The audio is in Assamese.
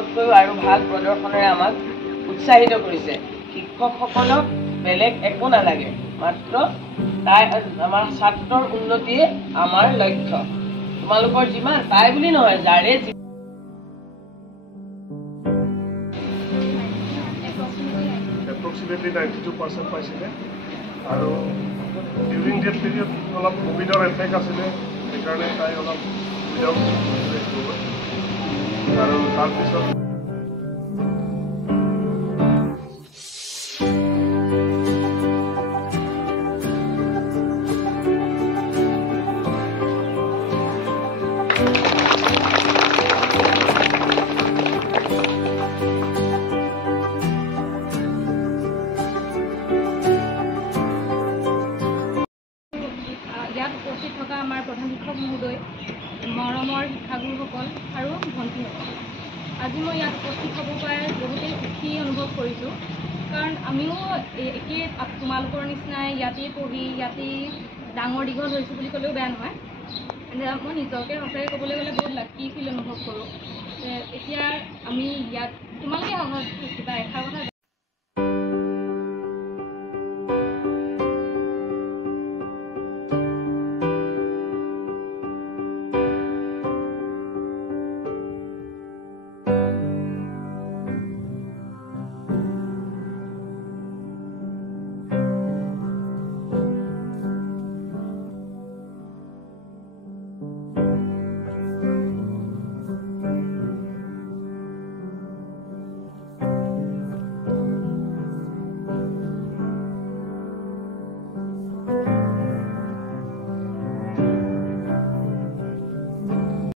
আগতকৈও আৰু ভাল প্ৰদৰ্শনেৰে আমাক উৎসাহিত কৰিছে। শিক্ষকসকলক বেলেগ একো নালাগে, মাত্ৰ আমাৰ ছাত্ৰৰ উন্নতিয়ে আমাৰ লক্ষ্য। তোমালোকৰ যিমান তাই বুলি নহয়, যাৰে approximately 92% পাইছিলে আৰু ডিউৰিং ডেট পিৰিয়ড অলপ কোভিডৰ এফেক্ট আছিলে, সেইকাৰণে তাই অলপ সুবিধাও আৰু তাৰপিছত ইয়াত উপস্থিত থকা আমাৰ প্ৰধান শিক্ষক মহোদয়, মৰমৰ শিক্ষাগুৰুসকল আৰু ভণ্টিসকল, আজি মই ইয়াত উপস্থিত হ'ব পাৰে বহুতেই সুখী অনুভৱ কৰিছোঁ। কাৰণ আমিও একেই তোমালোকৰ নিচিনাই ইয়াতেই পঢ়ি ইয়াতেই ডাঙৰ দীঘল হৈছোঁ বুলি ক'লেও বেয়া নহয়। মই নিজকে সঁচাকৈ ক'বলৈ গ'লে বহুত লাকি ফিল অনুভৱ কৰোঁ। এতিয়া আমি ইয়াত তোমালোকে কিবা এষাৰ কথা